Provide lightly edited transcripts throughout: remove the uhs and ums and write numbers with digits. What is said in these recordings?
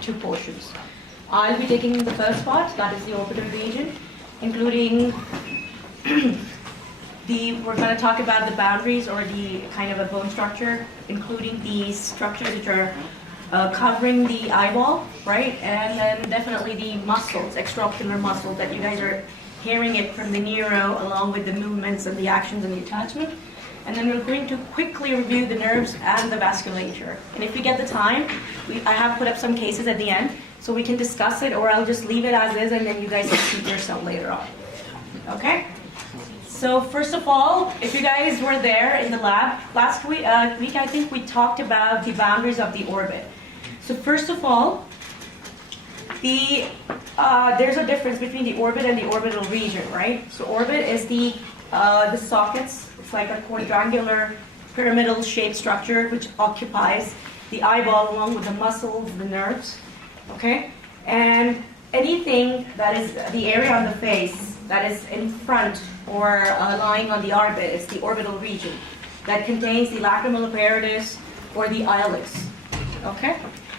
two portions. I'll be taking the first part, that is the orbital region, including we're going to talk about the boundaries or the kind of a bone structure, including the structures which are covering the eyeball, right? And then definitely the muscles, extraocular muscles that you guys are hearing it from the neuro along with the movements and the actions and the attachment. And then we're going to quickly review the nerves and the vasculature. And if we get the time, I have put up some cases at the end, so we can discuss it, or I'll just leave it as is and then you guys can see yourself later on. Okay? So first of all, if you guys were there in the lab, last week I think we talked about the boundaries of the orbit. So first of all, there's a difference between the orbit and the orbital region, right? So orbit is the sockets. It's like a quadrangular pyramidal shaped structure which occupies the eyeball along with the muscles, the nerves, okay? And anything that is the area on the face that is in front or lying on the orbit is the orbital region that contains the lacrimal apparatus or the ilex, okay?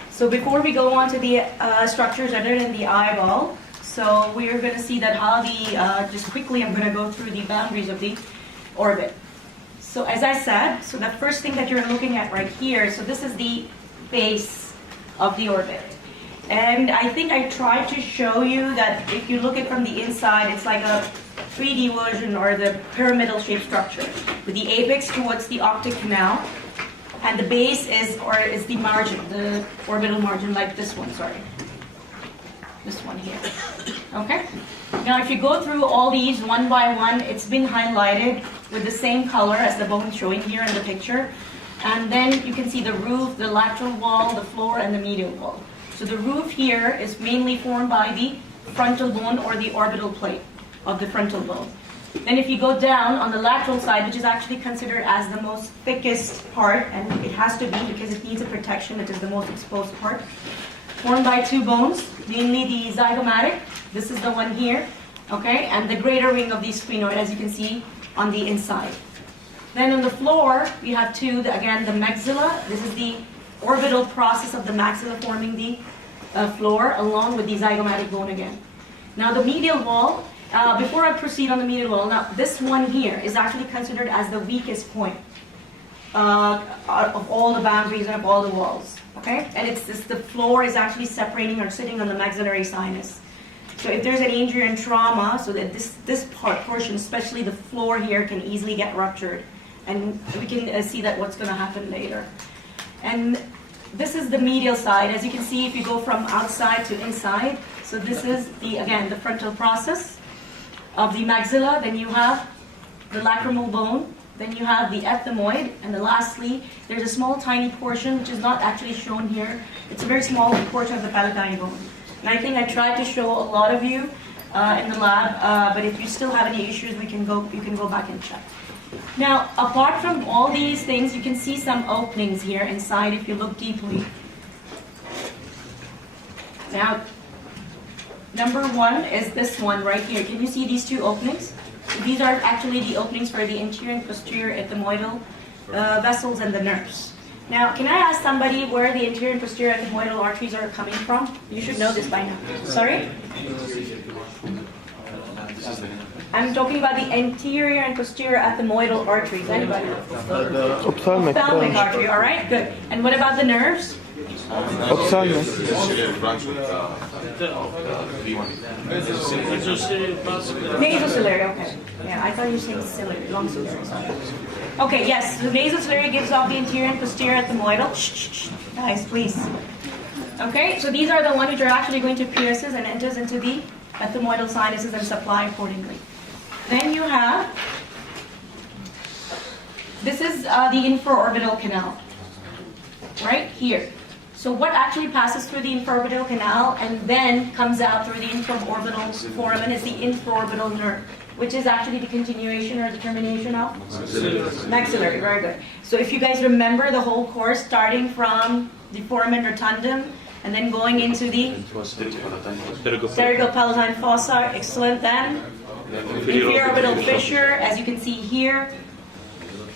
So before we go on to the structures other than the eyeball, so we're going to see that how just quickly I'm going to go through the boundaries of the orbit. So as I said, so the first thing that you're looking at right here, so this is the base of the orbit. And I think I tried to show you that if you look at it from the inside, it's like a 3D version or the pyramidal shaped structure with the apex towards the optic canal. And the base is the margin, the orbital margin, like this one, sorry. This one here. Okay? Now if you go through all these one by one, it's been highlighted with the same color as the bone showing here in the picture. And then you can see the roof, the lateral wall, the floor, and the medial wall. So the roof here is mainly formed by the frontal bone or the orbital plate of the frontal bone. Then if you go down on the lateral side, which is actually considered as the most thickest part, and it has to be because it needs a protection, it is the most exposed part, formed by two bones, mainly the zygomatic, this is the one here, okay, and the greater wing of the sphenoid, as you can see on the inside. Then on the floor, we have two, again, the maxilla, this is the orbital process of the maxilla forming the floor, along with the zygomatic bone again. Now the medial wall, before I proceed on the medial wall, now this one here is actually considered as the weakest point of all the boundaries and of all the walls, okay? And it's the floor is actually separating or sitting on the maxillary sinus. So if there's any injury and trauma, so that this portion, especially the floor here, can easily get ruptured. And we can see that what's going to happen later. And this is the medial side. As you can see, if you go from outside to inside, so this is, again, the frontal process of the maxilla. Then you have the lacrimal bone. Then you have the ethmoid. And then lastly, there's a small tiny portion, which is not actually shown here. It's a very small portion of the palatine bone. And I think I tried to show a lot of you in the lab, but if you still have any issues, you can go back and check. Now, apart from all these things, you can see some openings here inside if you look deeply. Now, number one is this one right here. Can you see these two openings? These are actually the openings for the anterior and posterior ethmoidal vessels and the nerves. Now, can I ask somebody where the anterior and posterior ethmoidal arteries are coming from? You should know this by now. Sorry? I'm talking about the anterior and posterior ethmoidal arteries. Anybody? Ophthalmic artery, all right, good. And what about the nerves? Ophthalmic. Nasociliary, okay. Yeah, I thought you were saying ciliary, long ciliary. Okay, yes, the nasociliary gives off the anterior and posterior ethmoidal. Shh, guys, please. Okay, so these are the ones which are actually going to pierces and enters into the ethmoidal sinuses and supply accordingly. Then you have, this is the infraorbital canal, right here. So what actually passes through the infraorbital canal and then comes out through the infraorbital foramen is the infraorbital nerve, which is actually the continuation or the termination of maxillary. Very good. So if you guys remember the whole course, starting from the foramen rotundum and then going into the pterygopalatine fossa, excellent. Then inferior orbital fissure, as you can see here,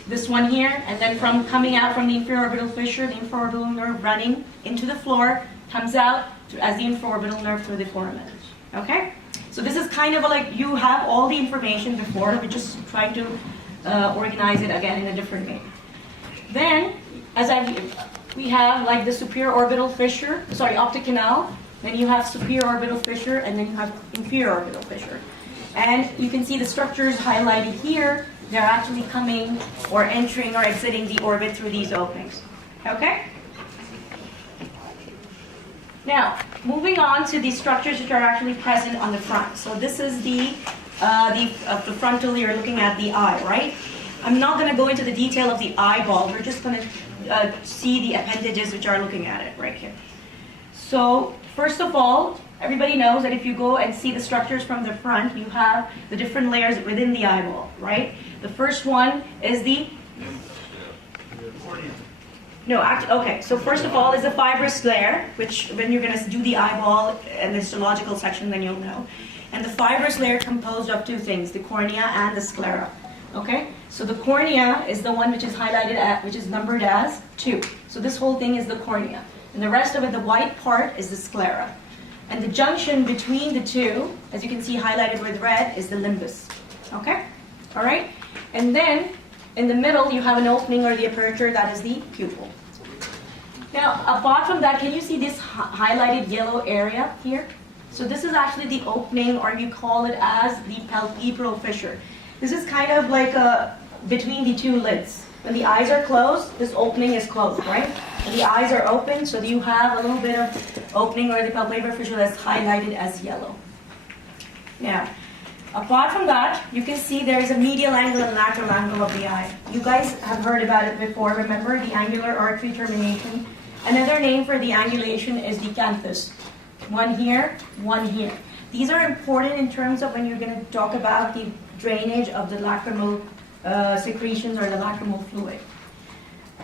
this one here, and then from coming out from the inferior orbital fissure, the infraorbital nerve running into the floor, comes out as the infraorbital nerve through the foramen. Okay? So this is kind of like you have all the information before, we're just trying to organize it again in a different way. Then, we have like the superior orbital fissure, optic canal, then you have superior orbital fissure, and then you have inferior orbital fissure. And you can see the structures highlighted here, they're actually coming or entering or exiting the orbit through these openings. Okay? Now, moving on to the structures which are actually present on the front. So this is the frontal, you're looking at the eye, right? I'm not going to go into the detail of the eyeball. We're just going to see the appendages which are looking at it right here. So first of all, everybody knows that if you go and see the structures from the front, you have the different layers within the eyeball, right? The first one is the... No, okay, so first of all is the fibrous layer, which when you're going to do the eyeball and the histological section, then you'll know. And the fibrous layer composed of two things, the cornea and the sclera. Okay, so the cornea is the one which is highlighted which is numbered as 2. So this whole thing is the cornea. And the rest of it, the white part, is the sclera. And the junction between the two, as you can see highlighted with red, is the limbus. Okay, all right? And then in the middle, you have an opening or the aperture, that is the pupil. Now, apart from that, can you see this highlighted yellow area here? So this is actually the opening, or you call it as the palpebral fissure. This is kind of like between the two lids. When the eyes are closed, this opening is closed, right? When the eyes are open, so you have a little bit of opening or the palpebral fissure that's highlighted as yellow. Now, apart from that, you can see there is a medial angle and lateral angle of the eye. You guys have heard about it before. Remember the angular artery termination? Another name for the angulation is the canthus. One here, one here. These are important in terms of when you're going to talk about the drainage of the lacrimal secretions or the lacrimal fluid.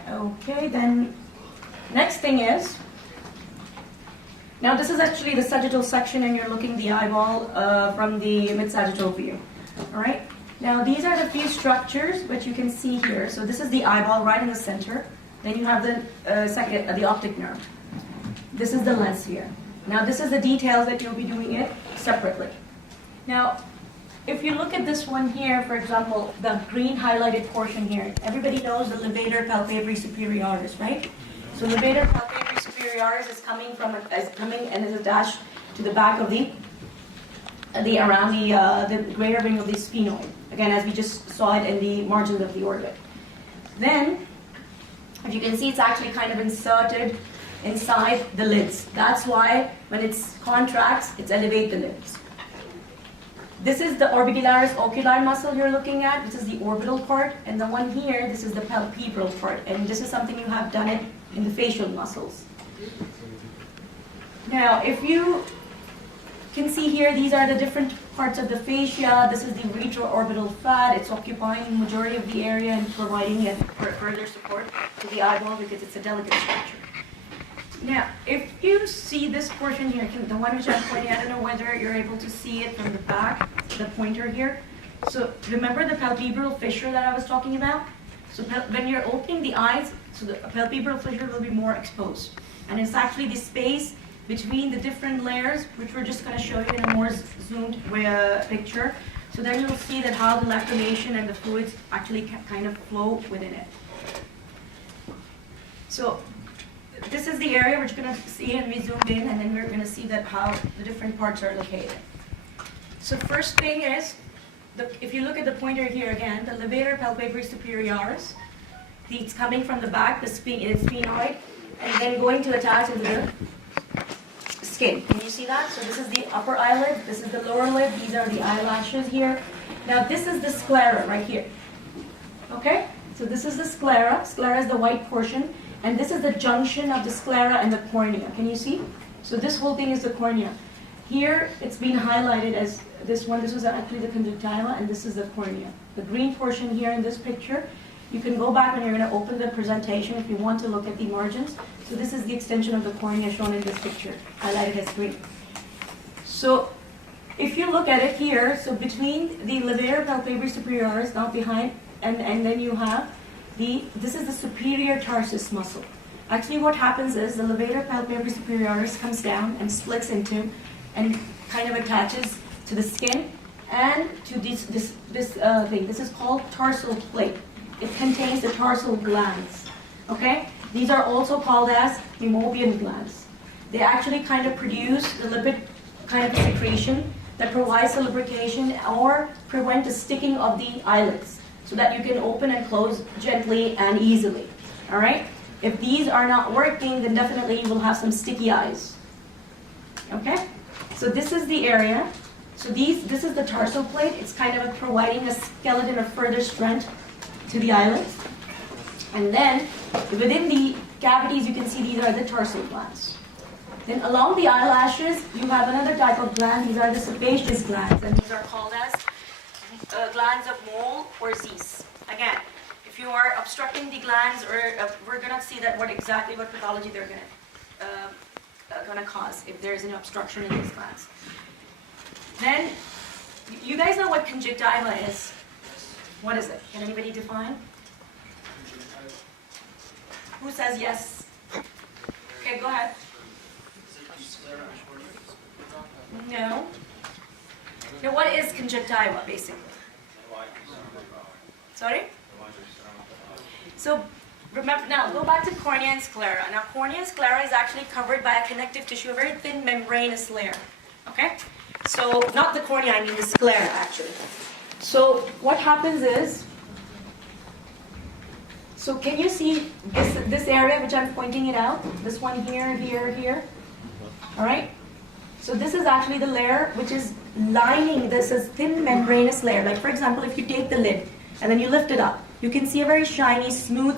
Okay, then next thing is, now this is actually the sagittal section and you're looking the eyeball from the mid-sagittal view. All right, now these are the few structures which you can see here. So this is the eyeball right in the center. Then you have the optic nerve. This is the lens here. Now this is the details that you'll be doing it separately. Now, if you look at this one here, for example, the green highlighted portion here, everybody knows the levator palpebri superioris, right? So levator palpebri superioris is coming and is attached to the back of the greater ring of the sphenoid. Again, as we just saw it in the margins of the orbit. Then, as you can see, it's actually kind of inserted inside the lids. That's why when it contracts, it's elevate the lids. This is the orbicularis ocular muscle you're looking at. This is the orbital part. And the one here, this is the palpebral part. And this is something you have done it in the facial muscles. Now, if you can see here, these are the different parts of the fascia. This is the retroorbital fat. It's occupying the majority of the area and providing it for further support to the eyeball because it's a delicate structure. Now, if you see this portion here, the one which I'm pointing, I don't know whether you're able to see it from the back, the pointer here. So remember the palpebral fissure that I was talking about? So when you're opening the eyes, so the palpebral fissure will be more exposed. And it's actually the space between the different layers, which we're just going to show you in a more zoomed picture. So then you'll see that how the lacrimation and the fluids actually kind of flow within it. So this is the area we're going to see, and we zoomed in, and then we're going to see that how the different parts are located. So first thing is, if you look at the pointer here again, the levator palpebri superioris, it's coming from the back, the sphenoid, and then going to attach into the skin. Can you see that? So this is the upper eyelid, this is the lower lid, these are the eyelashes here. Now this is the sclera right here. Okay? So this is the sclera. Sclera is the white portion. And this is the junction of the sclera and the cornea. Can you see? So this whole thing is the cornea. Here, it's been highlighted as this one. This was actually the conjunctiva, and this is the cornea. The green portion here in this picture, you can go back when you're going to open the presentation if you want to look at the margins. So this is the extension of the cornea shown in this picture, highlighted as green. So if you look at it here, so between the levator palpebri superioris, now behind, and then you have this is the superior tarsus muscle. Actually, what happens is the levator palpebrae superioris comes down and splits into, and kind of attaches to the skin and to this thing. This is called tarsal plate. It contains the tarsal glands. Okay? These are also called as Meibomian glands. They actually kind of produce the lipid kind of secretion that provides the lubrication or prevent the sticking of the eyelids so that you can open and close gently and easily. All right? If these are not working, then definitely you will have some sticky eyes. Okay? So this is the area. So this is the tarsal plate. It's kind of providing a skeleton of further strength to the eyelids. And then within the cavities, you can see these are the tarsal glands. Then along the eyelashes, you have another type of gland. These are the sebaceous glands, and these are called as glands of Mole or Zeiss. Again, if you are obstructing the glands, or we're going to see that what pathology they're going to cause if there is an obstruction in these glands. Then, you guys know what conjunctiva is? What is it? Can anybody define? Who says yes? Okay, go ahead. No. Now, what is conjunctiva, basically? Sorry? So, remember, now, go back to cornea and sclera. Now, cornea and sclera is actually covered by a connective tissue, a very thin membranous layer. Okay? So, not the cornea, I mean the sclera, actually. So, what happens is, so can you see this area, which I'm pointing it out? This one here, here, here. All right? So this is actually the layer which is lining this thin membranous layer. Like, for example, if you take the lid and then you lift it up, you can see a very shiny, smooth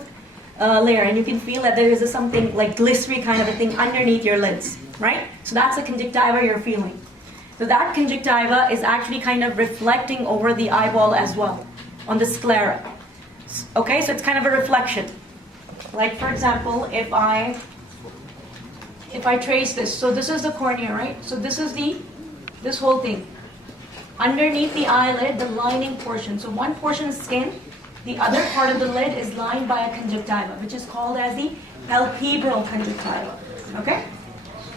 layer, and you can feel that there is something like glycery kind of a thing underneath your lids, right? So that's the conjunctiva you're feeling. So that conjunctiva is actually kind of reflecting over the eyeball as well, on the sclera. Okay, so it's kind of a reflection. Like, for example, if I trace this, so this is the cornea, right? So this is this whole thing. Underneath the eyelid, the lining portion. So one portion is skin, the other part of the lid is lined by a conjunctiva, which is called as the palpebral conjunctiva. Okay?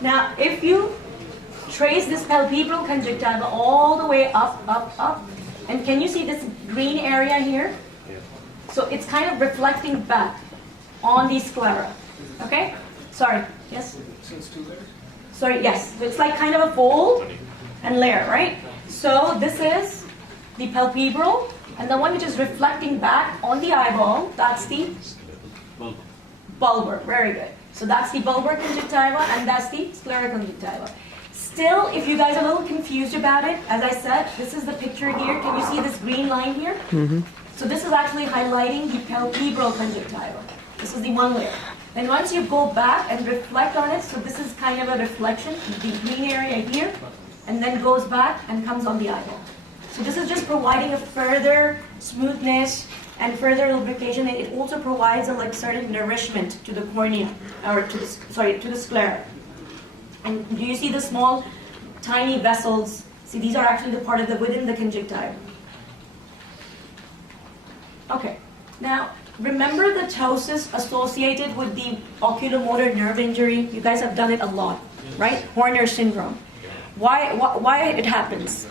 Now, if you trace this palpebral conjunctiva all the way up, up, up, and can you see this green area here? So it's kind of reflecting back on the sclera. Okay? Sorry. Yes? Sorry, yes. So it's like kind of a fold and layer, right? So this is the palpebral, and the one which is reflecting back on the eyeball, that's the bulbar. Very good. So that's the bulbar conjunctiva, and that's the scleral conjunctiva. Still, if you guys are a little confused about it, as I said, this is the picture here. Can you see this green line here? Mm-hmm. So this is actually highlighting the palpebral conjunctiva. This is the one layer. Then once you go back and reflect on it, so this is kind of a reflection, the green area here, and then goes back and comes on the eyeball. So this is just providing a further smoothness and further lubrication, and it also provides a certain nourishment to the cornea, or to the sclera. And do you see the small, tiny vessels? See, these are actually the part of within the conjunctiva. Okay, now remember the ptosis associated with the oculomotor nerve injury? You guys have done it a lot, right? Horner syndrome. Why it happens?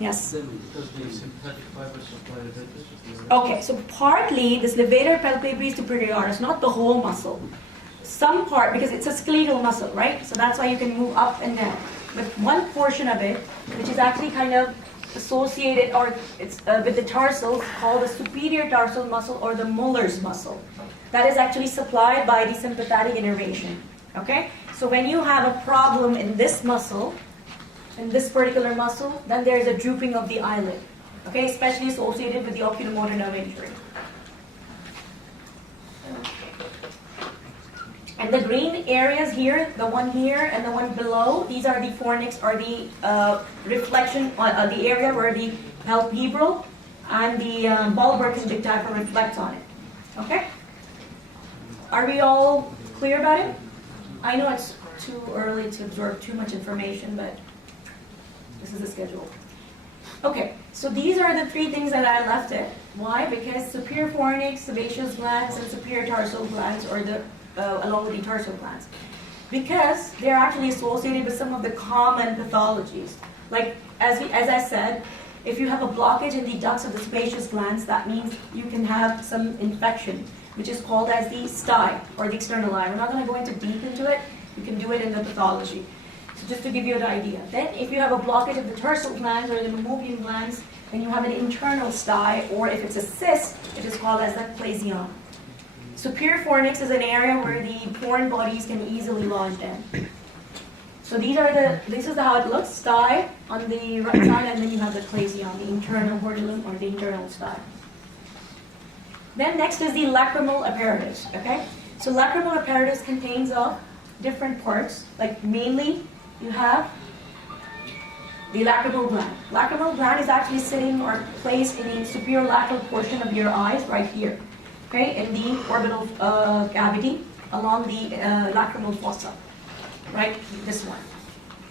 Yes? Because the sympathetic fibers supply the vessels. Okay, so partly this levator palpebrae superioris, not the whole muscle. Some part, because it's a skeletal muscle, right? So that's why you can move up and down. But one portion of it, which is actually kind of associated, or it's with the tarsals, called the superior tarsal muscle or the Muller's muscle. That is actually supplied by the sympathetic innervation. Okay? So when you have a problem in this muscle, in this particular muscle, then there is a drooping of the eyelid. Okay? Especially associated with the oculomotor nerve injury. And the green areas here, the one here and the one below, these are the fornix, or the reflection, the area where the palpebral and the bulbar conjunctiva reflect on it. Okay? Are we all clear about it? I know it's too early to absorb too much information, but this is the schedule. Okay, so these are the three things that I left it. Why? Because superior fornix, sebaceous glands, and superior tarsal glands, or the along with the tarsal glands, because they're actually associated with some of the common pathologies. Like as I said, if you have a blockage in the ducts of the sebaceous glands, that means you can have some infection, which is called as the stye or the external eye. We're not going to go into deep into it. You can do it in the pathology. So just to give you an idea. Then if you have a blockage of the tarsal glands or the mammalian glands, then you have an internal stye, or if it's a cyst, it is called as the clasion. Superior fornix is an area where the foreign bodies can easily lodge in. So this is how it looks, stye on the right side, and then you have the clasion, the internal hordelum or the internal stye. Then next is the lacrimal apparatus, okay? So lacrimal apparatus contains of different parts, like mainly you have the lacrimal gland. Lacrimal gland is actually sitting or placed in the superior lateral portion of your eyes, right here, okay, in the orbital cavity along the lacrimal fossa, right, this one.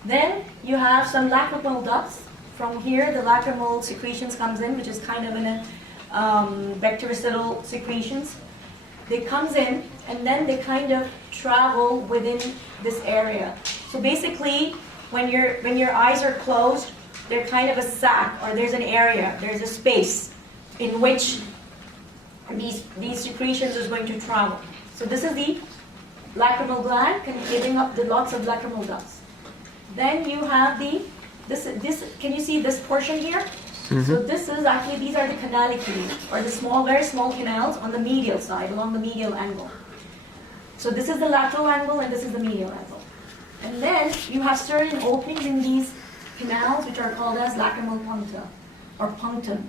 Then you have some lacrimal ducts. From here, the lacrimal secretions comes in, which is kind of in a bactericidal secretions. They comes in, and then they kind of travel within this area. So basically, when your eyes are closed, they're kind of a sac, or there's an area, there's a space in which these secretions is going to travel. So this is the lacrimal gland giving up the lots of lacrimal ducts. Then you have this. Can you see this portion here? Mm-hmm. So this is actually, these are the canaliculi, or the small, very small canals on the medial side, along the medial angle. So this is the lateral angle, and this is the medial angle. And then you have certain openings in these canals, which are called as lacrimal puncta, or punctum.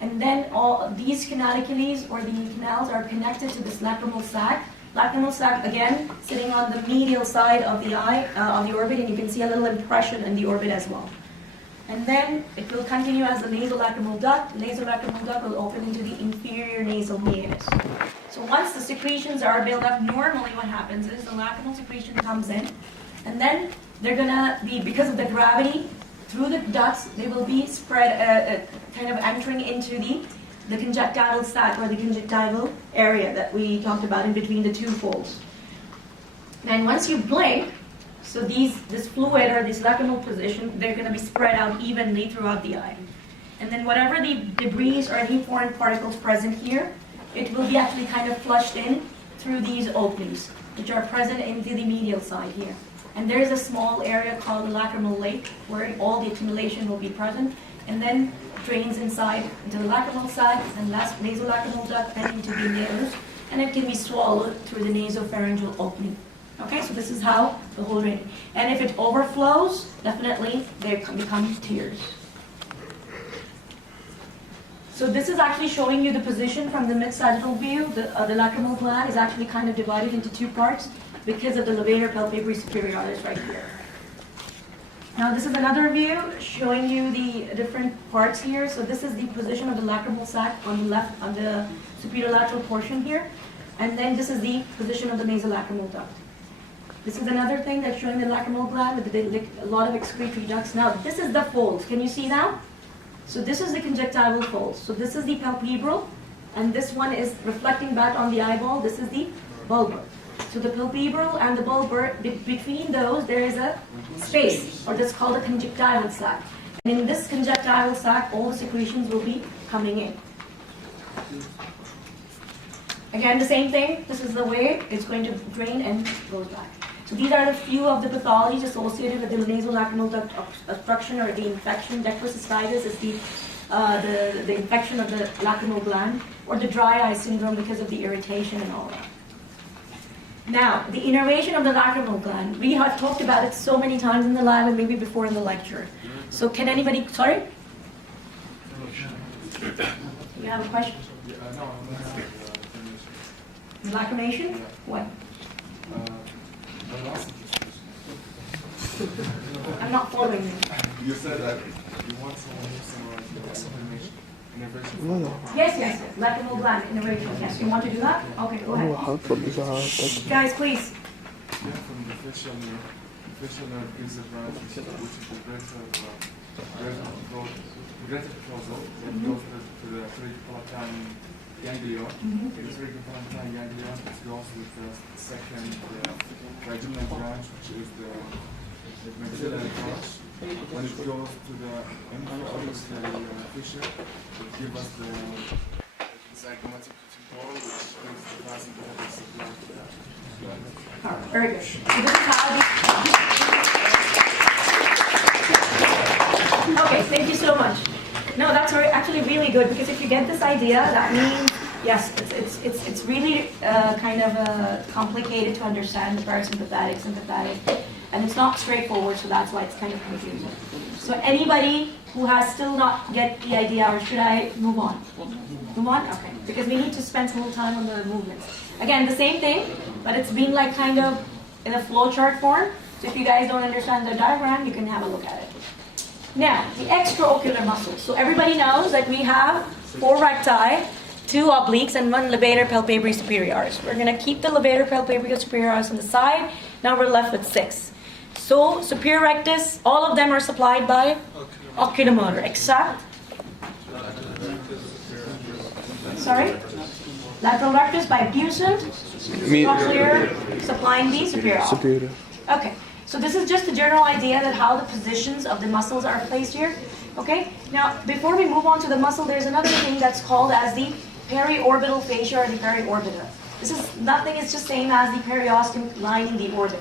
And then all these canalicules, or the canals, are connected to this lacrimal sac. Lacrimal sac, again, sitting on the medial side of the eye, of the orbit, and you can see a little impression in the orbit as well. And then it will continue as the nasolacrimal duct. Nasolacrimal duct will open into the inferior nasal meatus. So once the secretions are built up, normally what happens is the lacrimal secretion comes in, and then they're gonna be, because of the gravity, through the ducts, they will be spread, kind of entering into the conjunctival sac, or the conjunctival area that we talked about in between the two folds. And once you blink, so this fluid, or this lacrimal position, they're going to be spread out evenly throughout the eye. And then whatever the debris or any foreign particles present here, it will be actually kind of flushed in through these openings, which are present into the medial side here. And there is a small area called the lacrimal lake, where all the accumulation will be present, and then drains inside into the lacrimal sac, and nasolacrimal duct, then into the nose, and it can be swallowed through the nasopharyngeal opening. Okay, so this is how the whole drain. And if it overflows, definitely they become tears. So this is actually showing you the position from the mid-sagittal view. The lacrimal gland is actually kind of divided into two parts because of the levator palpebris superioris right here. Now this is another view showing you the different parts here. So this is the position of the lacrimal sac on the left, on the superior lateral portion here. And then this is the position of the nasolacrimal duct. This is another thing that's showing the lacrimal gland with a lot of excretory ducts. Now, this is the folds. Can you see now? So this is the conjunctival folds. So this is the palpebral, and this one is reflecting back on the eyeball. This is the bulbar. So the palpebral and the bulbar, between those, there is a space, or that's called a conjunctival sac. And in this conjunctival sac, all the secretions will be coming in. Again, the same thing. This is the way it's going to drain and goes back. So these are the few of the pathologies associated with the nasolacrimal duct obstruction, or the infection. Decrocystitis is the infection of the lacrimal gland, or the dry eye syndrome because of the irritation and all that. Now, the innervation of the lacrimal gland. We have talked about it so many times in the lab and maybe before in the lecture. So can anybody, sorry? You have a question? Lacrimation? What? I'm not following you. You said that you want someone who's innervation. Yes. Lacrimal gland innervation. Yes, you want to do that? Okay, go ahead. Shh, guys, please. Yeah, from the facial nerve. The facial nerve gives the branch, which is the breadth of proposal that goes to the cerebrospinal ganglion. In the cerebrospinal ganglion, it goes with the second trigeminal branch, which is the maxillary branch. When it goes to the infraorbitary fissure, it gives us the zygomatic wall, which brings the parasympathetic supply to the blood. Very good. So this is how Okay, thank you so much. No, that's actually really good, because if you get this idea, that means, yes, it's really kind of complicated to understand the parasympathetic, sympathetic, and it's not straightforward, so that's why it's kind of confusing. So anybody who has still not get the idea, or should I move on? Move on? Okay, because we need to spend some more time on the movements. Again, the same thing, but it's been like kind of in a flowchart form, so if you guys don't understand the diagram, you can have a look at it. Now, the extraocular muscles. So everybody knows that we have 4 recti, 2 obliques, and 1 levator palpebris superioris. We're going to keep the levator palpebris superioris on the side. Now we're left with 6. So superior rectus, all of them are supplied by oculomotor, except, sorry, lateral rectus by abducent, cochlear supplying the superior. Superior. Okay. So this is just a general idea that how the positions of the muscles are placed here. Okay? Now, before we move on to the muscle, there's another thing that's called as the periorbital fascia or the periorbita. This is nothing, it's just same as the periosteum lining the orbit.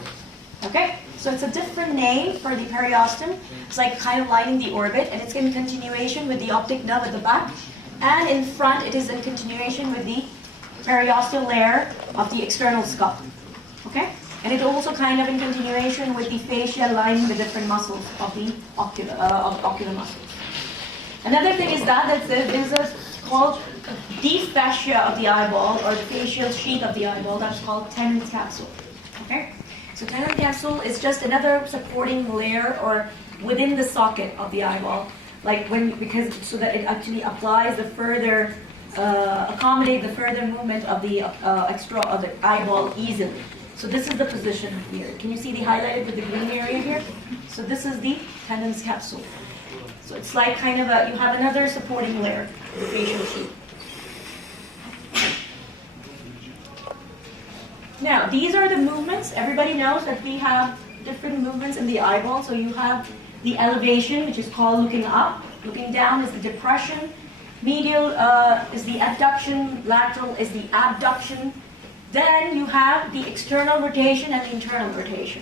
Okay? So it's a different name for the periosteum. It's like kind of lining the orbit, and it's in continuation with the optic nerve at the back. And in front, it is in continuation with the periosteal layer of the external skull. Okay? And it also kind of in continuation with the fascia lining the different muscles of the ocular muscles. Another thing is that there is a called deep fascia of the eyeball, or the facial sheath of the eyeball, that's called tenon capsule. Okay? So tenon capsule is just another supporting layer or within the socket of the eyeball, like so that it actually applies the further, accommodate the further movement of the of the eyeball easily. So this is the position here. Can you see the highlighted with the green area here? So this is the tenon capsule. So it's like kind of you have another supporting layer, the facial sheath. Now, these are the movements. Everybody knows that we have different movements in the eyeball. So you have the elevation, which is called looking up. Looking down is the depression. Medial is the adduction. Lateral is the abduction. Then you have the external rotation and the internal rotation.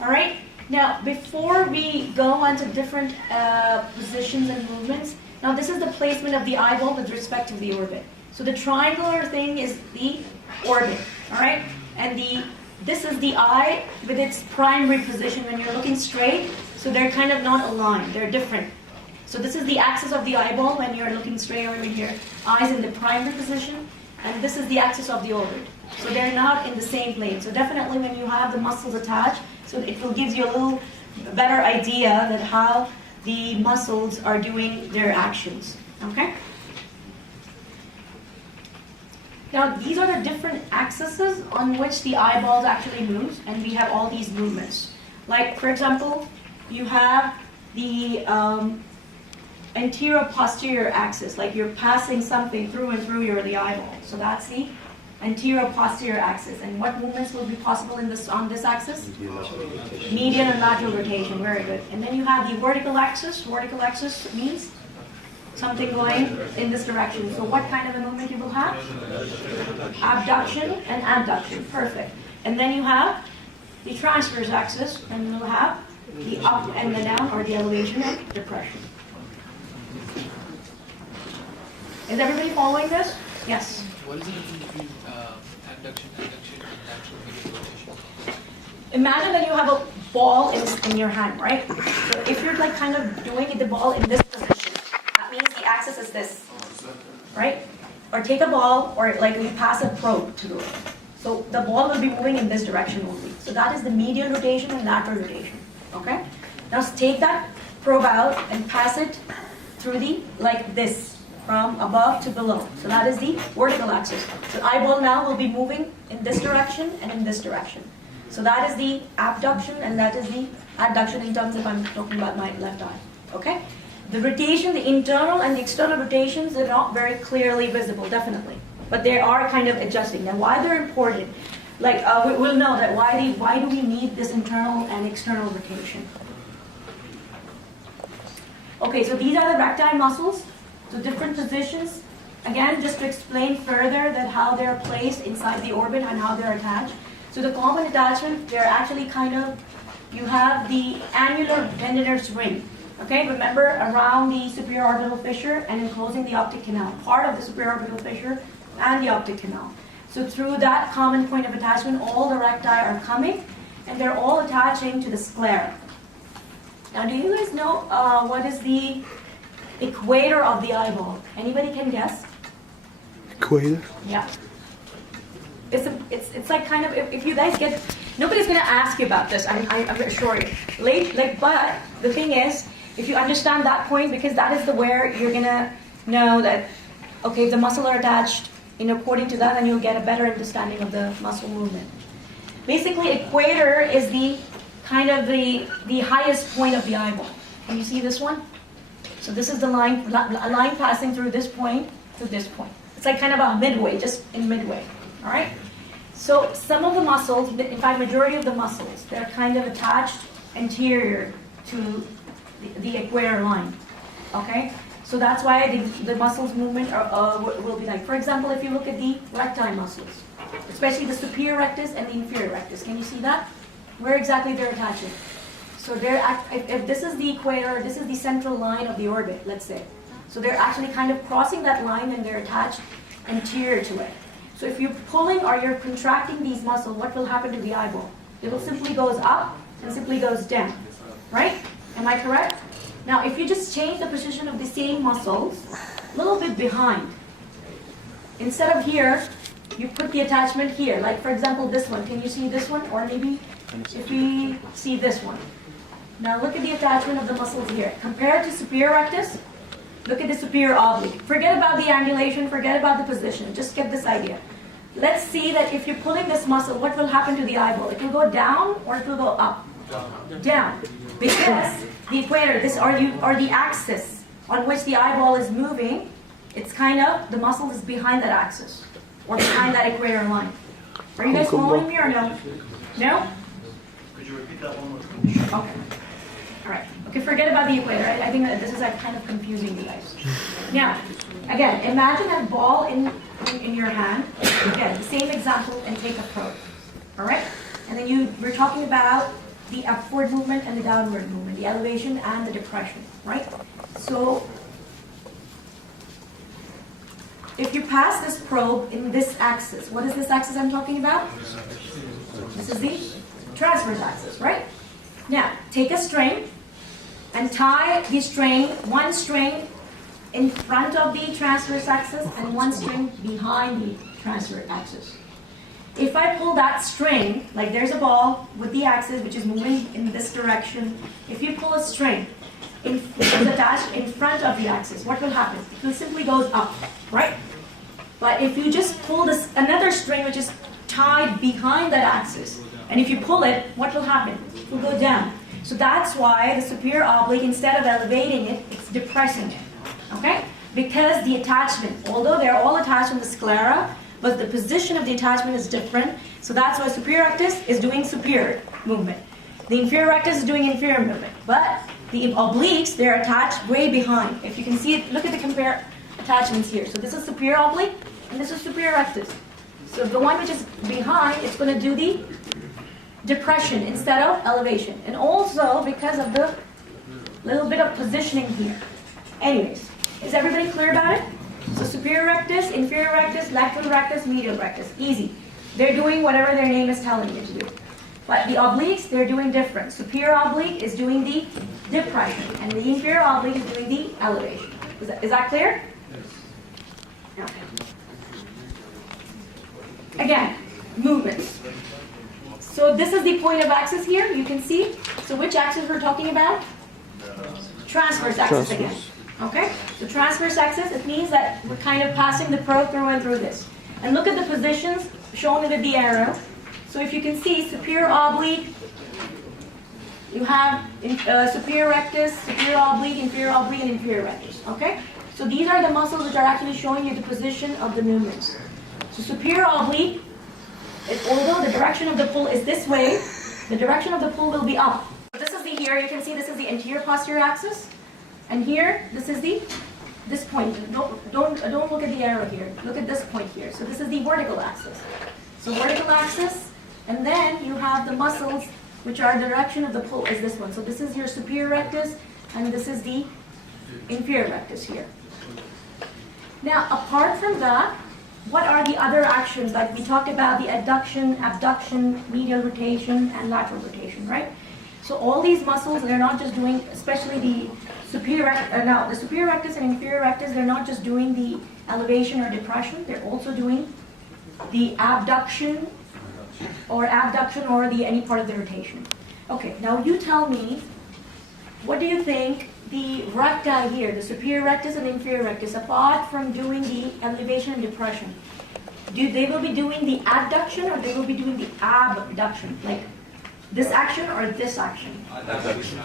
All right? Now, before we go on to different positions and movements, now this is the placement of the eyeball with respect to the orbit. So the triangular thing is the orbit, all right? And this is the eye with its primary position when you're looking straight. So they're kind of not aligned, they're different. So this is the axis of the eyeball when you're looking straight over here. Eyes in the primary position, and this is the axis of the orbit. So they're not in the same plane. So definitely when you have the muscles attached, so it will give you a little better idea that how the muscles are doing their actions. Okay? Now these are the different axes on which the eyeballs actually moves, and we have all these movements. Like for example, you have the anterior-posterior axis, like you're passing something through and through the eyeball. So that's the anterior-posterior axis. And what movements will be possible on this axis? Medial and lateral rotation. Very good. And then you have the vertical axis. Vertical axis means something going in this direction. So what kind of a movement you will have? Abduction and abduction. Perfect. And then you have the transverse axis, and you'll have the up and the down, or the elevation and depression. Is everybody following this? Yes. What is the difference between abduction, and lateral medial rotation? Imagine that you have a ball in your hand, right? So if you're like kind of doing the ball in this position, that means the axis is this, right? Or take a ball, or like we pass a probe to it. So the ball will be moving in this direction only. So that is the medial rotation and lateral rotation, okay? Now take that probe out and pass it through like this, from above to below. So that is the vertical axis. So the eyeball now will be moving in this direction and in this direction. So that is the abduction, and that is the adduction in terms of I'm talking about my left eye. okay? The rotation, the internal and the external rotations are not very clearly visible, definitely. But they are kind of adjusting. And why they're important, like we'll know that why do we need this internal and external rotation? Okay, so these are the recti muscles, so different positions. Again, just to explain further that how they're placed inside the orbit and how they're attached. So the common attachment, they're actually kind of, you have the annular tendinous ring. Okay, remember around the superior orbital fissure and enclosing the optic canal, part of the superior orbital fissure and the optic canal. So through that common point of attachment, all the recti are coming and they're all attaching to the sclera. Now, do you guys know what is the equator of the eyeball? Anybody can guess? Equator? Yeah. It's like kind of, if you guys get, nobody's going to ask you about this, I'm sure. But the thing is, if you understand that point, because that is the where you're going to know that, okay, if the muscle are attached, according to that, then you'll get a better understanding of the muscle movement. Basically, equator is the kind of the highest point of the eyeball. Can you see this one? So this is the line, a line passing through this point to this point. It's like kind of a midway, just in midway, all right? So some of the muscles, in fact, majority of the muscles, they're kind of attached anterior to the equator line, okay? So that's why the muscles movement will be like, for example, if you look at the recti muscles, especially the superior rectus and the inferior rectus, can you see that? Where exactly they're attaching? So if this is the equator, this is the central line of the orbit, let's say. So they're actually kind of crossing that line and they're attached anterior to it. So if you're pulling or you're contracting these muscles, what will happen to the eyeball? It will simply goes up and simply goes down, right? Am I correct? Now, if you just change the position of the same muscles, a little bit behind, instead of here, you put the attachment here. Like, for example, this one. Can you see this one? Or maybe if we see this one. Now, look at the attachment of the muscles here. Compared to superior rectus, look at the superior oblique. Forget about the angulation, forget about the position. Just get this idea. Let's see that if you're pulling this muscle, what will happen to the eyeball? It will go down or it will go up? Down. Because the equator, or the axis on which the eyeball is moving, it's kind of, the muscle is behind that axis, or behind that equator line. Are you guys following me or no? No? Could you repeat that one more time? Okay. All right. Okay, forget about the equator. I think that this is like kind of confusing you guys. Now, again, imagine a ball in your hand. Again, the same example, and take a probe. All right? And then we're talking about the upward movement and the downward movement, the elevation and the depression, right? So, if you pass this probe in this axis, what is this axis I'm talking about? This is the transverse axis, right? Now, take a string and tie the string, one string in front of the transverse axis and one string behind the transverse axis. If I pull that string, like there's a ball with the axis which is moving in this direction, if you pull a string which is attached in front of the axis, what will happen? It will simply goes up, right? But if you just pull this another string which is tied behind that axis, and if you pull it, what will happen? It will go down. So that's why the superior oblique, instead of elevating it, it's depressing it, okay? Because the attachment, although they're all attached in the sclera, but the position of the attachment is different. So that's why superior rectus is doing superior movement. The inferior rectus is doing inferior movement. But the obliques, they're attached way behind. If you can see it, look at the compare attachments here. So this is superior oblique, and this is superior rectus. So the one which is behind, it's going to do the depression instead of elevation. And also because of the little bit of positioning here. Anyways, is everybody clear about it? So superior rectus, inferior rectus, lateral rectus, medial rectus. Easy. They're doing whatever their name is telling you to do. But the obliques, they're doing different. Superior oblique is doing the depression, and the inferior oblique is doing the elevation. Is that clear? Yes. Okay. Again, movements. So this is the point of axis here, you can see. So which axis we're talking about? Transverse axis again. Okay? So transverse axis, it means that we're kind of passing the probe through and through this. And look at the positions shown with the arrow. So if you can see, superior oblique you have superior rectus, superior oblique, and inferior rectus, okay? So these are the muscles which are actually showing you the position of the movements. So superior oblique, although the direction of the pull is this way, the direction of the pull will be up. So this is here, you can see this is the anterior posterior axis, and here, this is this point. Don't look at the arrow here. Look at this point here. So this is the vertical axis. So vertical axis, and then you have the muscles which are the direction of the pull is this one. So this is your superior rectus, and this is the inferior rectus here. Now, apart from that, what are the other actions? Like we talked about the adduction, abduction, medial rotation, and lateral rotation, right? So all these muscles, they're not just doing, especially the superior rectus and inferior rectus, they're not just doing the elevation or depression, they're also doing the abduction or the any part of the rotation. Okay, now you tell me, what do you think the recti here, the superior rectus and inferior rectus, apart from doing the elevation and depression, they will be doing the adduction or they will be doing the abduction? Like this action or this action? Adduction.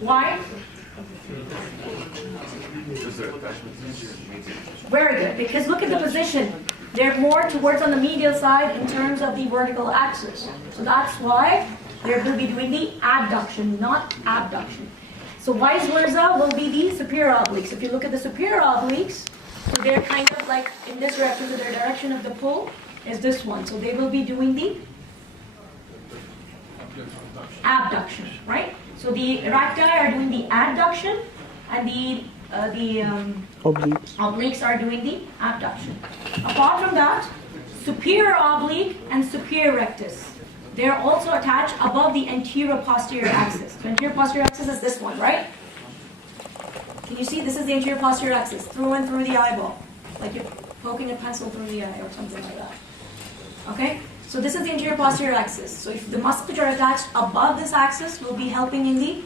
Why? Very good, because look at the position. They're more towards on the medial side in terms of the vertical axis. So that's why they will be doing the adduction, not abduction. So vice versa will be the superior obliques. If you look at the superior obliques, so they're kind of like in this direction, so their direction of the pull is this one. So they will be doing the abduction, right? So the recti are doing the adduction, and the obliques are doing the abduction. Apart from that, superior oblique and superior rectus, they are also attached above the anterior posterior axis. So anterior posterior axis is this one, right? Can you see? This is the anterior posterior axis, through and through the eyeball, like you're poking a pencil through the eye or something like that. Okay? So this is the anterior posterior axis. So if the muscles which are attached above this axis will be helping in the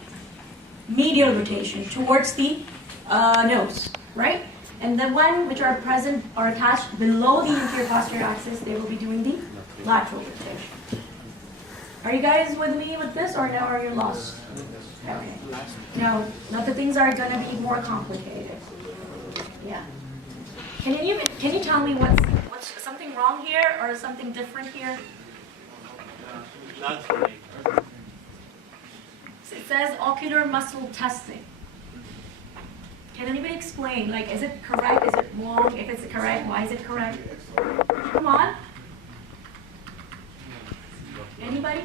medial rotation towards the nose, right? And the one which are present or attached below the inferior posterior axis, they will be doing the lateral rotation. Are you guys with me with this, or now are you lost? Okay. Now the things are going to be more complicated. Yeah. Can you tell me what's something wrong here or something different here? Not really. It says ocular muscle testing. Can anybody explain? Like, is it correct? Is it wrong? If it's correct, why is it correct? Come on. Anybody?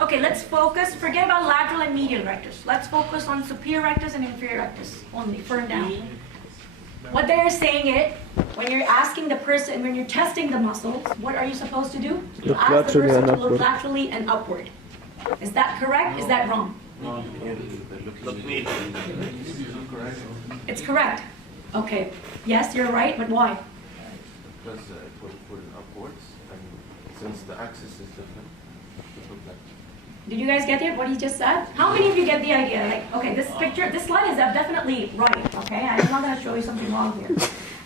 Okay, let's focus. Forget about lateral and medial rectus. Let's focus on superior rectus and inferior rectus only, for now. What they're saying is, when you're asking the person, when you're testing the muscles, what are you supposed to do? You ask the person to look laterally and upward. Is that correct? Is that wrong? Look neat. It's correct. Okay. Yes, you're right, but why? Because it will pull upwards, and since the axis is different, it will like. Did you guys get it? What he just said? How many of you get the idea? Like, okay, this picture, this slide is definitely right. Okay, I'm not going to show you something wrong here,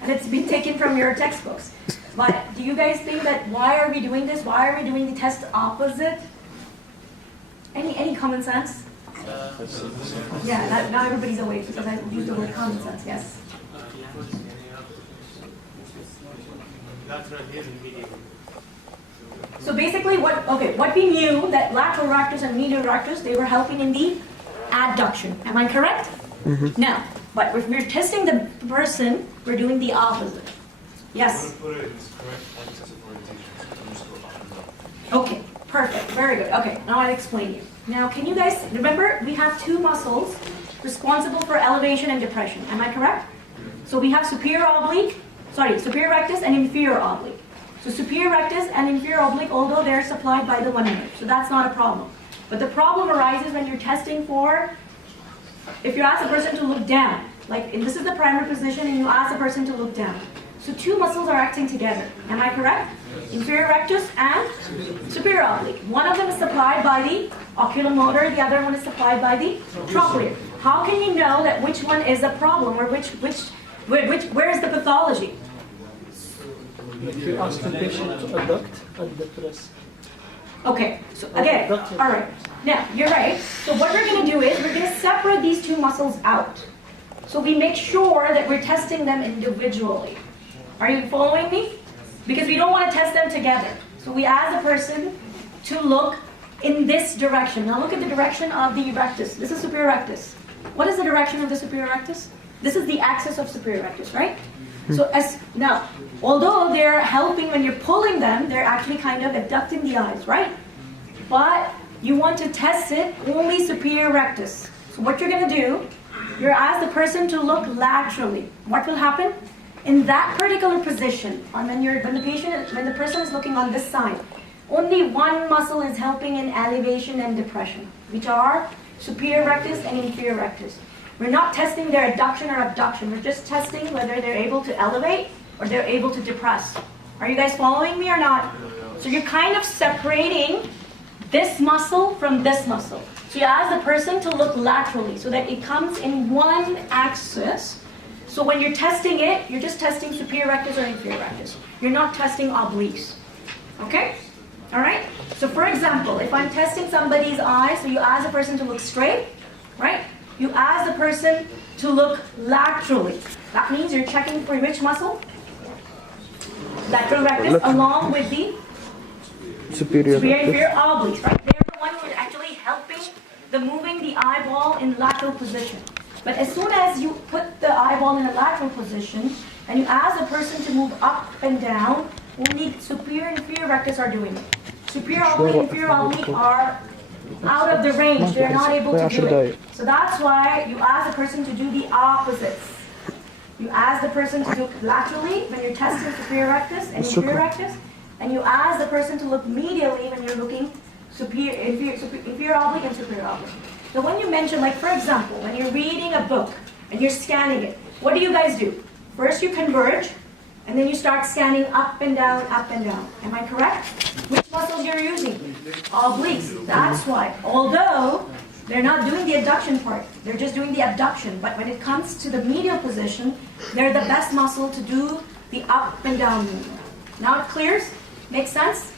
and it's been taken from your textbooks. But do you guys think that why are we doing this? Why are we doing the test opposite? Any common sense? Yeah, not everybody's awake because I used the word common sense. Yes. So basically, what we knew that lateral rectus and medial rectus, they were helping in the adduction. Am I correct? Mm-hmm. No. But if we're testing the person, we're doing the opposite. Yes. Okay. Perfect. Very good. Okay. Now I'll explain you. Now, can you guys remember we have two muscles responsible for elevation and depression. Am I correct? So we have superior rectus and inferior oblique. So superior rectus and inferior oblique, although they're supplied by the one nerve, so that's not a problem. But the problem arises when you're testing for, if you ask a person to look down, like this is the primary position and you ask a person to look down. So two muscles are acting together. Am I correct? Inferior rectus and superior oblique. One of them is supplied by the oculomotor, the other one is supplied by the trochlear. How can you know that which one is the problem or where is the pathology? If you ask the patient to adduct and depress. Okay, so again, all right. Now, you're right. So what we're going to do is we're going to separate these two muscles out. So we make sure that we're testing them individually. Are you following me? Because we don't want to test them together. So we ask the person to look in this direction. Now look at the direction of the rectus. This is superior rectus. What is the direction of the superior rectus? This is the axis of superior rectus, right? So now, although they're helping when you're pulling them, they're actually kind of abducting the eyes, right? But you want to test it only superior rectus. So what you're going to do, you're ask the person to look laterally. What will happen? In that particular position, when the person is looking on this side, only one muscle is helping in elevation and depression, which are superior rectus and inferior rectus. We're not testing their adduction or abduction. We're just testing whether they're able to elevate or they're able to depress. Are you guys following me or not? So you're kind of separating this muscle from this muscle. So you ask the person to look laterally so that it comes in one axis. So when you're testing it, you're just testing superior rectus or inferior rectus. You're not testing obliques. Okay? All right? So for example, if I'm testing somebody's eye, so you ask the person to look straight, right? You ask the person to look laterally. That means you're checking for which muscle? Lateral rectus along with the Superior inferior obliques, right? They're the one who are actually helping the moving the eyeball in lateral position. But as soon as you put the eyeball in a lateral position and you ask the person to move up and down, only superior and inferior rectus are doing it. Superior oblique and inferior oblique are out of the range. They're not able to do it. So that's why you ask the person to do the opposites. You ask the person to look laterally when you're testing superior rectus and inferior rectus, and you ask the person to look medially when you're looking inferior oblique and superior oblique. So when you mention, like for example, when you're reading a book and you're scanning it, what do you guys do? First you converge, and then you start scanning up and down, up and down. Am I correct? Which muscles you're using? Obliques. That's why. Although they're not doing the adduction part, they're just doing the abduction. But when it comes to the medial position, they're the best muscle to do the up and down movement. Now it clears? Makes sense?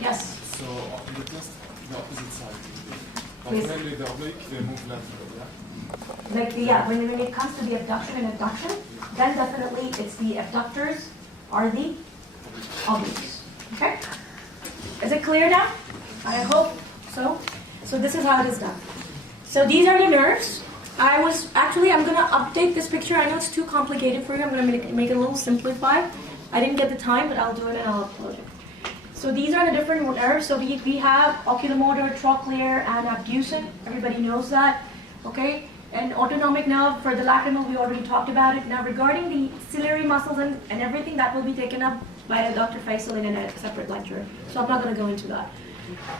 Yes. So in the test, the opposite side. But Yes. mainly the oblique, they move lateral, yeah? Like, yeah, when it comes to the abduction and adduction, then definitely it's the abductors are the obliques. Okay? Is it clear now? I hope so. So this is how it is done. So these are the nerves. I'm going to update this picture. I know it's too complicated for you. I'm going to make it a little simplified. I didn't get the time, but I'll do it and I'll upload it. So these are the different nerves. So we have oculomotor, trochlear, and abducent. Everybody knows that. Okay? And autonomic nerve for the lacrimal, we already talked about it. Now regarding the ciliary muscles and everything, that will be taken up by Dr. Faisal in a separate lecture. So I'm not going to go into that.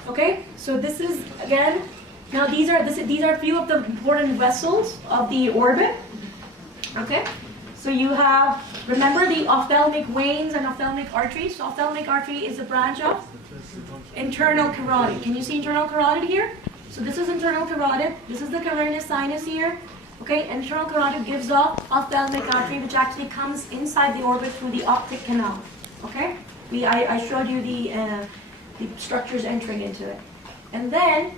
Okay? So this is, again, now these are a few of the important vessels of the orbit. Okay? So you have, remember the ophthalmic veins and ophthalmic arteries. So ophthalmic artery is a branch of internal carotid. Can you see internal carotid here? So this is internal carotid. This is the cavernous sinus here. Okay, internal carotid gives off ophthalmic artery, which actually comes inside the orbit through the optic canal. Okay, I showed you the structures entering into it. And then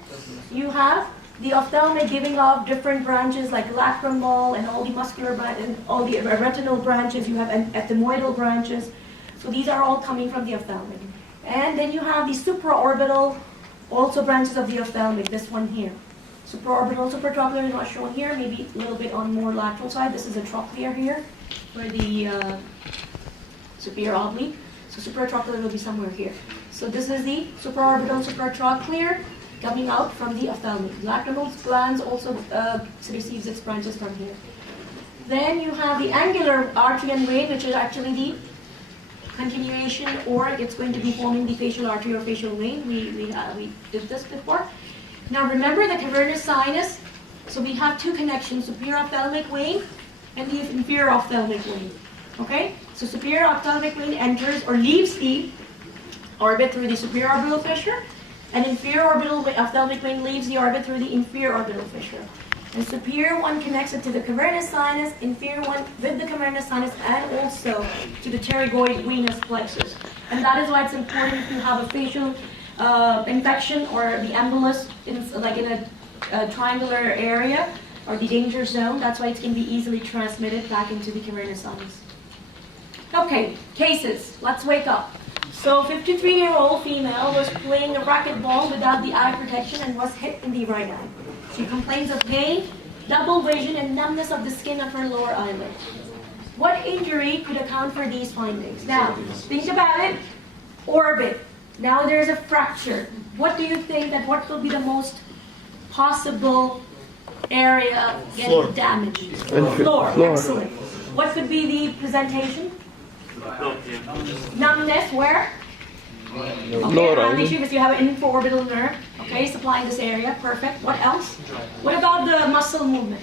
you have the ophthalmic giving off different branches like lacrimal and all the muscular and all the retinal branches. You have ethmoidal branches. So these are all coming from the ophthalmic. And then you have the supraorbital, also branches of the ophthalmic, this one here. Supraorbital, supratrochlear is not shown here, maybe a little bit on more lateral side. This is a trochlear here, where the superior oblique. So supratrochlear will be somewhere here. So this is the supraorbital, supratrochlear coming out from the ophthalmic. Lacrimal glands also receives its branches from here. Then you have the angular artery and vein, which is actually the continuation, or it's going to be forming the facial artery or facial vein. We did this before. Now remember the cavernous sinus. So we have two connections, superior ophthalmic vein and the inferior ophthalmic vein. Okay? So superior ophthalmic vein enters or leaves the orbit through the superior orbital fissure, and inferior orbital ophthalmic vein leaves the orbit through the inferior orbital fissure. And superior one connects it to the cavernous sinus, inferior one with the cavernous sinus, and also to the pterygoid venous plexus. And that is why it's important if you have a facial infection or the embolus in a triangular area or the danger zone. That's why it can be easily transmitted back into the cavernous sinus. Okay, cases. Let's wake up. So 53-year-old female was playing a racquetball without the eye protection and was hit in the right eye. She complains of pain, double vision, and numbness of the skin of her lower eyelid. What injury could account for these findings? Now, think about it. Orbit. Now there's a fracture. What do you think that what will be the most possible area getting damaged? Floor. Excellent. What could be the presentation? Numbness, where? Okay, around the issues, you have an infraorbital nerve, okay, supplying this area, perfect. What else? What about the muscle movement?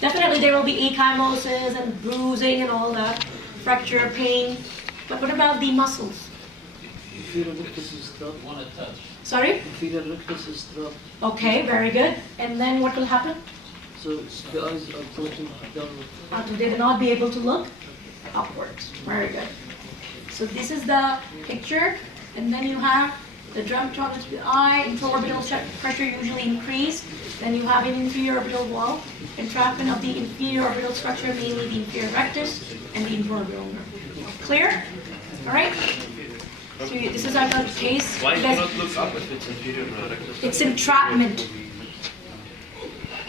Definitely there will be ecchymosis and bruising and all that, fracture, pain. But what about the muscles? Inferior rectus is dropped. Want to touch? Sorry? Inferior rectus is dropped. Okay, very good. And then what will happen? So the eyes are pointing downward. They will not be able to look upwards. Very good. So this is the picture, and then you have the drum top of the eye, infraorbital pressure usually increased. Then you have an inferior orbital wall, entrapment of the inferior orbital structure, mainly the inferior rectus and the infraorbital nerve. Clear? All right. So this is our case. Why you cannot look up if it's inferior rectus? It's entrapment.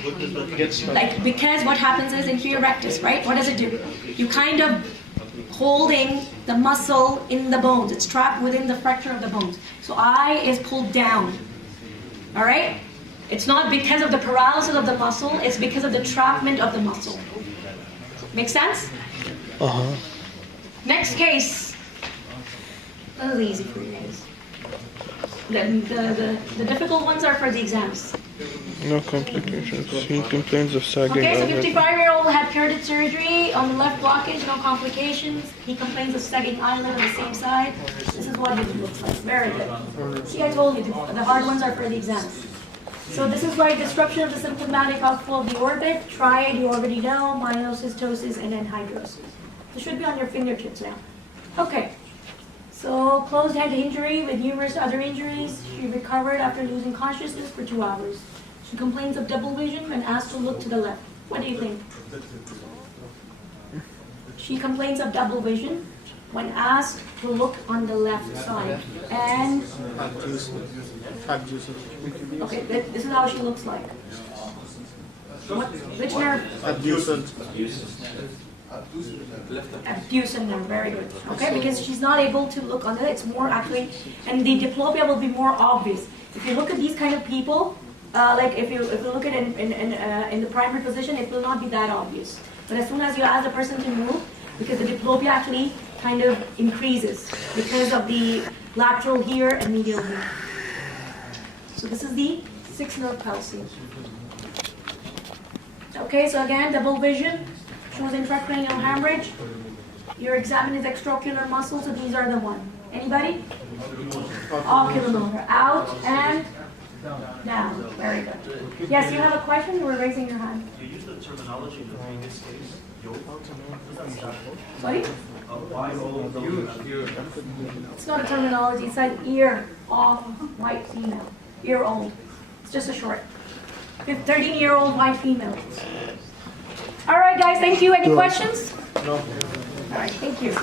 What does that get? Like, because what happens is inferior rectus, right? What does it do? You kind of holding the muscle in the bones. It's trapped within the fracture of the bones. So eye is pulled down. All right? It's not because of the paralysis of the muscle, it's because of the entrapment of the muscle. Make sense? Uh-huh. Next case. That was easy for you guys. The difficult ones are for the exams. No complications. He complains of sagging Okay, so eyelid. 55-year-old had carotid surgery on the left blockage, no complications. He complains of sagging eyelid on the same side. This is what it looks like. Very good. See, I told you, the hard ones are for the exams. So this is like disruption of the symptomatic outflow of the orbit, triad, you already know, meiosis, ptosis, and then hydrosis. This should be on your fingertips now. Okay. So closed head injury with numerous other injuries. She recovered after losing consciousness for 2 hours. She complains of double vision when asked to look to the left. What do you think? She complains of double vision when asked to look on the left side. And okay, this is how she looks like. Which nerve? Abducent nerve, very good. Okay, because she's not able to look on it. It's more actually, and the diplopia will be more obvious. If you look at these kind of people, like if you look at it in the primary position, it will not be that obvious. But as soon as you ask the person to move, because the diplopia actually kind of increases because of the lateral here and medial here. So this is the 6th nerve palsy. Okay, so again, double vision shows intracranial hemorrhage. You're examining the extraocular muscles, so these are the one. Anybody? Oculomotor. Out and down. Very good. Yes, you have a question? You were raising your hand. You used the terminology in the previous case. Sorry? It's not a terminology. It's an ear off white female. Ear old. It's just a short. 13-year-old white female. All right, guys. Thank you. Any questions? No. All right. Thank you.